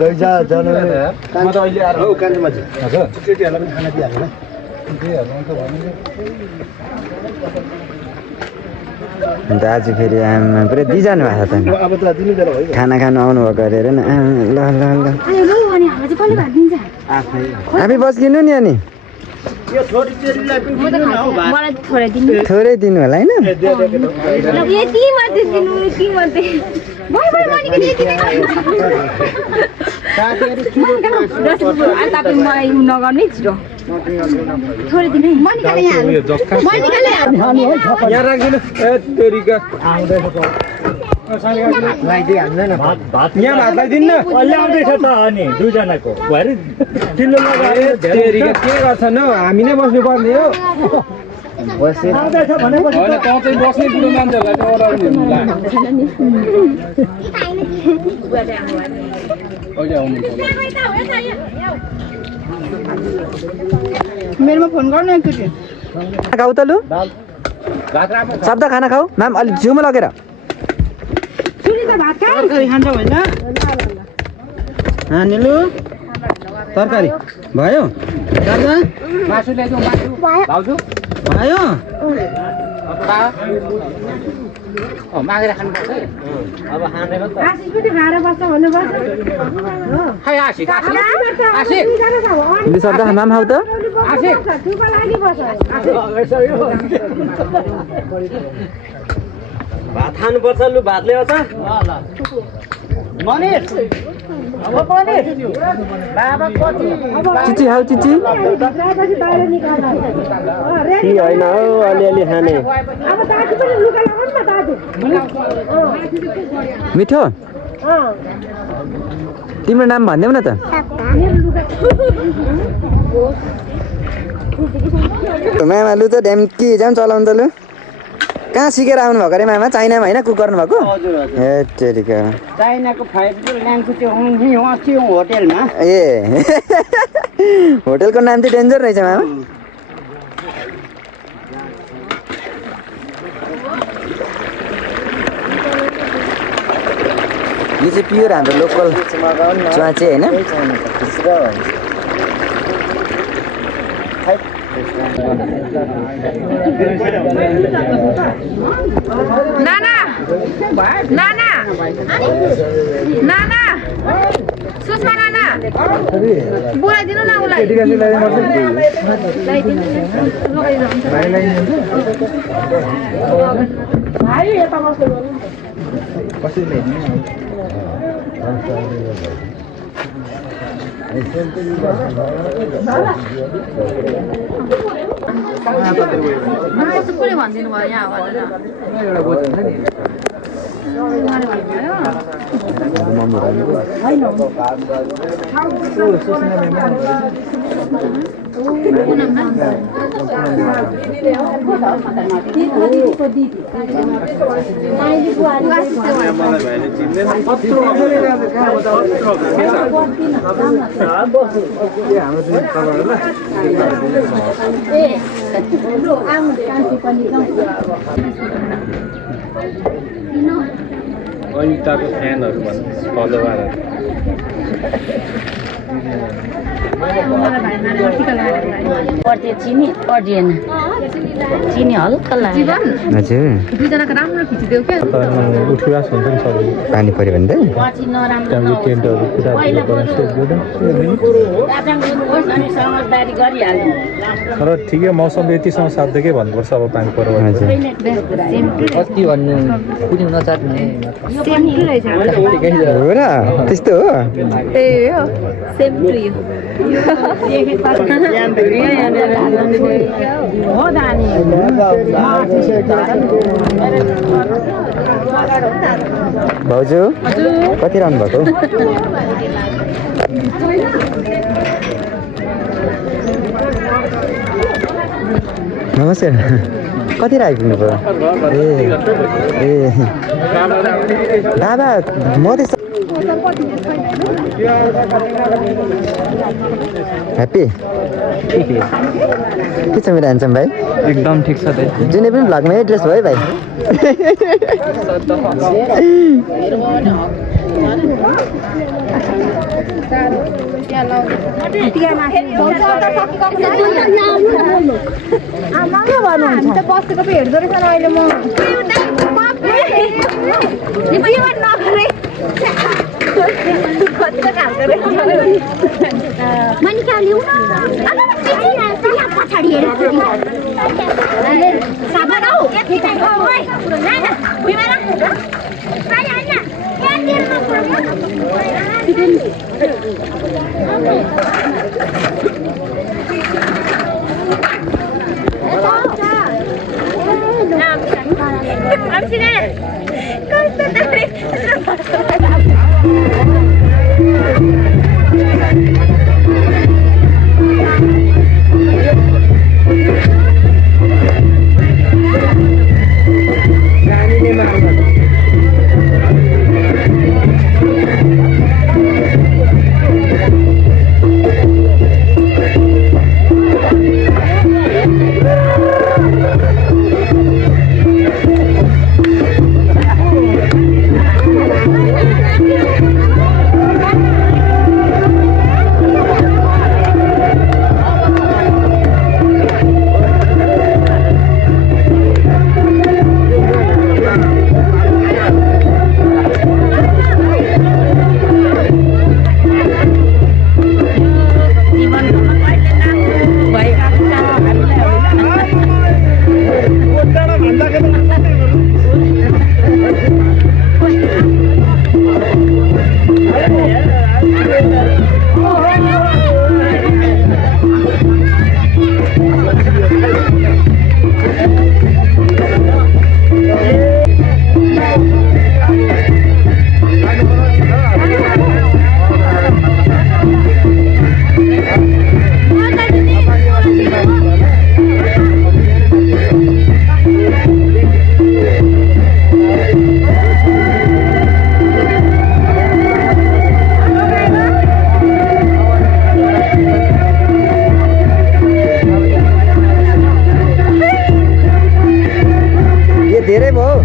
लैजा जानु म त अहिले आएर हो कान्छमा चाहिँ हजुर केटीहरुलाई पनि खाना दिइहाल्नु अन्त आज फेरि आमा पुरै दिइजानु भएको छ त अब त दिनु जरा भयो खाना खानु आउनु भएको अरे हैन ल ल ल हामी बस्किनु नि अनि यो छोरी चेलीलाई पनि दिनु न हो भाइ मलाई थोरै दिनु थोरै दिनु होला हैन ल यति मात्रै दिनु यति मात्रै भाइ भाइ मनीको यति नै साथीहरु छिटो आ तपाईं मलाई नगर्ने छिटो थोरै दिनु मनीकाले यहाँ मनीकाले यहाँ राखिदिनु ए तोरीका आउँदैछ लगाइदिइहाल्नु न भात यहाँ भात लगाइदिनु न अहिले आउँदैछ त अनि दुईजनाको भरे तिम्रो लगाएर तोरीका के गर्छन् हौ हामी नै बस्नु पर्ने हो बसे आउँदैछ भनेपछि होइन त चाहिँ बस्ने बुढो मान्छेहरूलाई चाहिँ ओराउने अहिले आउनु मेरोमा फोन गर्नु एकचोटि खाऊ त लु शब्द खाना खाऊ म्याम अलि जिउमा लगेर सुनि त भात खा तरकारी खान्छौ होइन निलु तरकारी भयो दादा मासु ल्याइदिउँ मासु भाउजू भयो मागेर खानुपर्छ है अब खाँदैन त आशिष पनि खाएर बस्छ भन्नु पर्छ खै आशिक आशिक तिमी शब्द माम खाऊ त ठुको लागि बस्छ भात खानुपर्छ लु भात ल्याउ त मनिष अब मनिष बाबा कति चिची खाऊ चिची भित्रपछि बाहिर निकाल्दा कि होइन हौ अलिअलि खाने अब दाजु पनि लुगा लगाउनु न दाजु मिठो तिम्रो नाम भनिदेऊ न त मामा लु त ढ्याम्की जाम चलाउनु त लु कहाँ सिकेर आउनु भएको अरे मामा चाइनामा होइन कुक गर्नु भएको ए तेरिका चाइनाको 5 ल्याङ्कको त्यो वहाँ थियो होटेलमा ए होटेलको नाम चाहिँ डेन्जर रहेछ मामा यो चाहिँ प्योर हाम्रो लोकल च्वाचे होइन नाना नाना नाना सुषमा नाना बोलाइदिनु न उसलाई थुप्रै भनिदिनु भयो यहाँ अनिताको फ्यानहरू भन्नु फलो गरेर चिनी पर्दिएन चिनी हल्का लाग्यो हजुर दुईजनाको राम्रो खिचिदेऊ क्या उठिवास हुन्छ नि सबै पानी पऱ्यो भने त पछि नराम्रो त्यहाँको टेन्टहरू समझदारी गरिहाल्नु तर ठिकै मौसम यतिसँग साध्दैकै भन्नुपर्छ अब पानी पऱ्यो भने कति भन्नु कुनै नचाट्ने सेम टु रहेछ हो र त्यस्तो हो ए हो सेम टु यो हो दानी भाउजू कति रहनु भएको नमस्ते कतिर आइपुग्नु भयो ए दादा म त्यस्तो ह्याप्पी के छ मेरो ह्यान्डसम भाइ एकदम ठिक छ त जुनै पनि भ्लगमा एड्रेस भयो भाइ बसेको पो हेर्दो रहेछ अहिले म धेरै भयो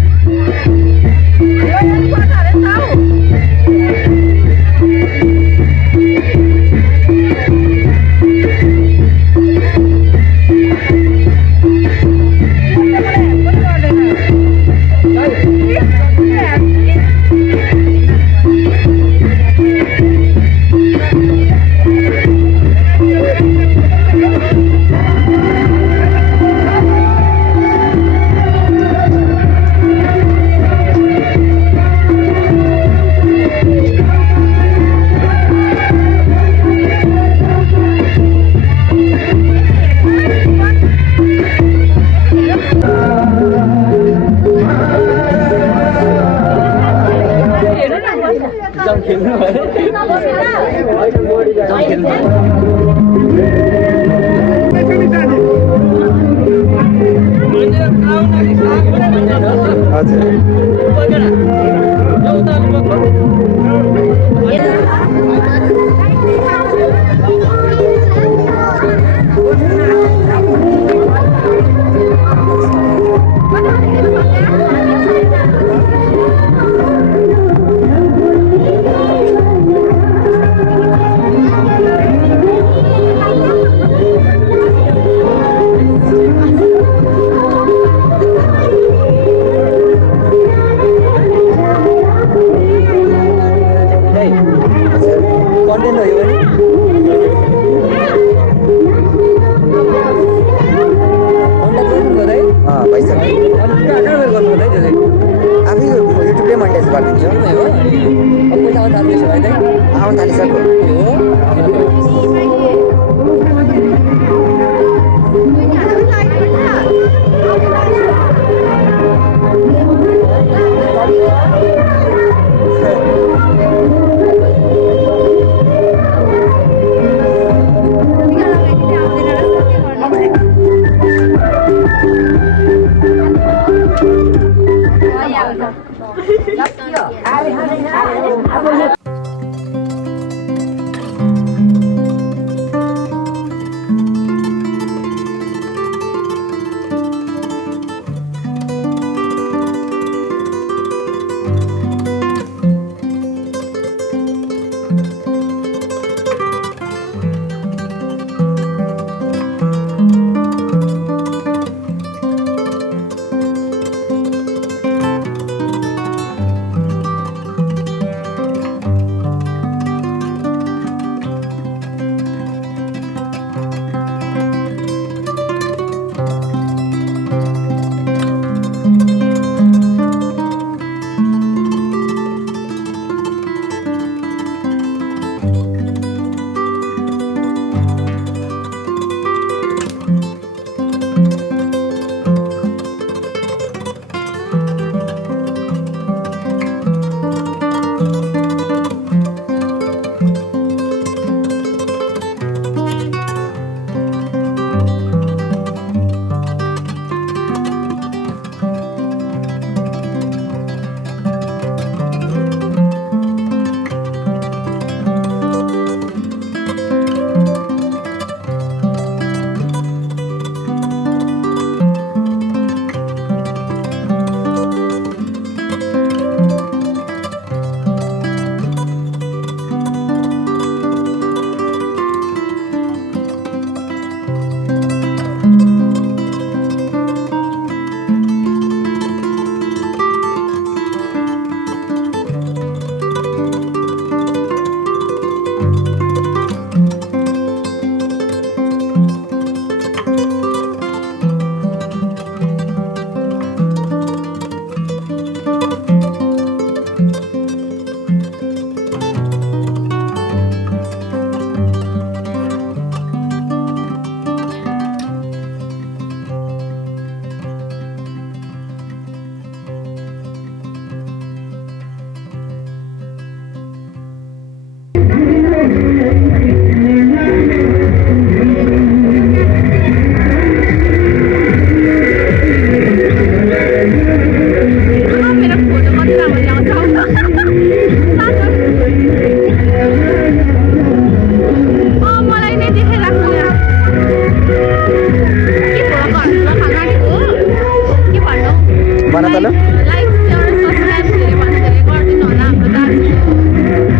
भन त ल लाइक शेयर सब्स्क्राइब गरेर गरिदिनु होला हाम्रो दाजु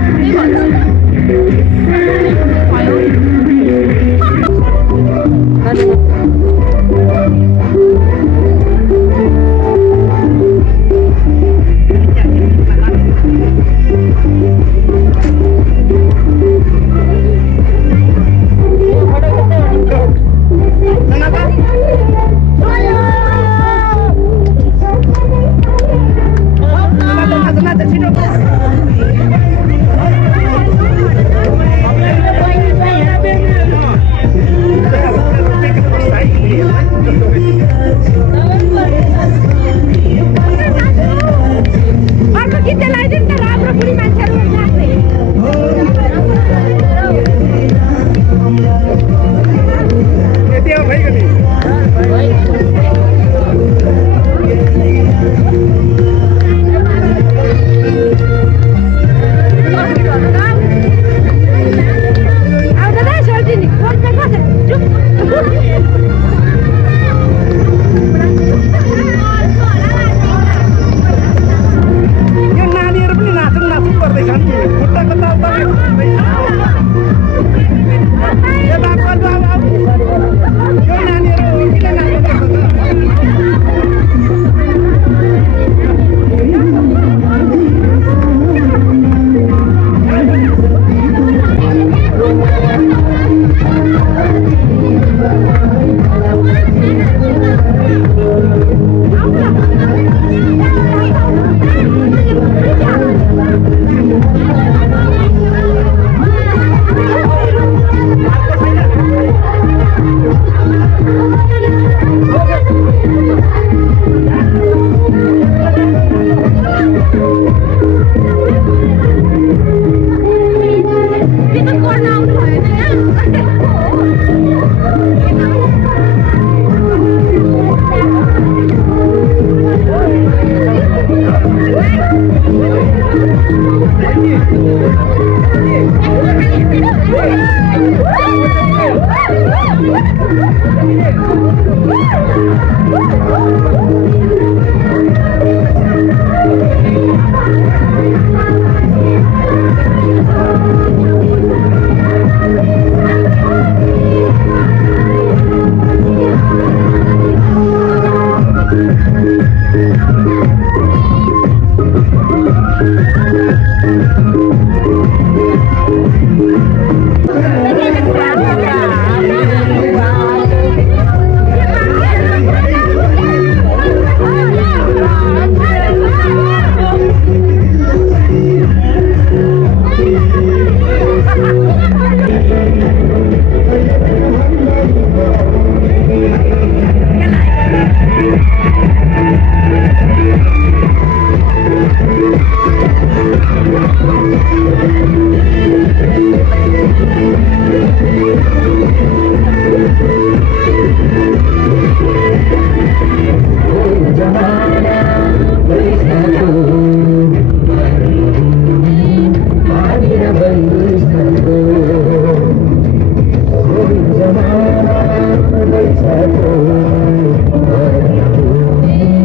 भयो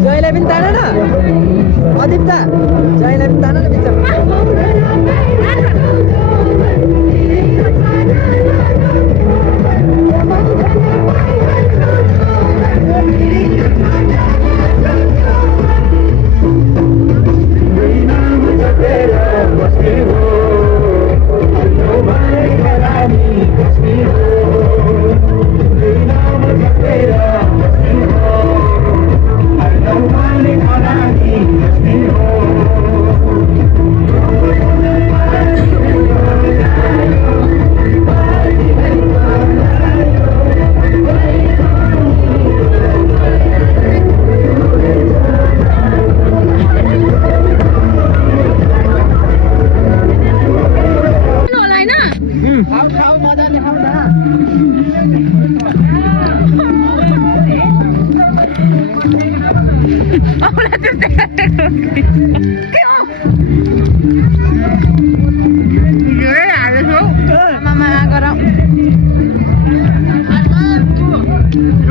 जयलाई पनि तान न अदीप्ता जयलाई पनि तान न बिचमा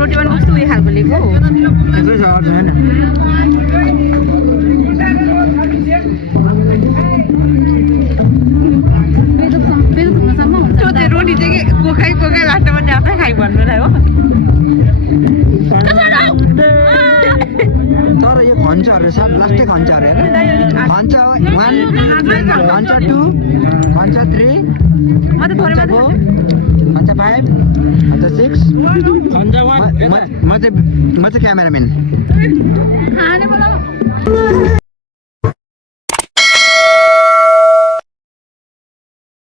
रोटी पनि कस्तो उयो खालको लिएको रोटी चाहिँ कोखाइ लाग्छ भने आफै खाइ भन्नुलाई हो तर यो खन्छहरू सब लास्टै खन्छहरू खन्छ 1 खन्छ 2 खन्छ 3 खन्छ 4 खन्छ 5 खन्छ 6 खन्छ 1 म चाहिँ क्यामेराम्यान खाने बोला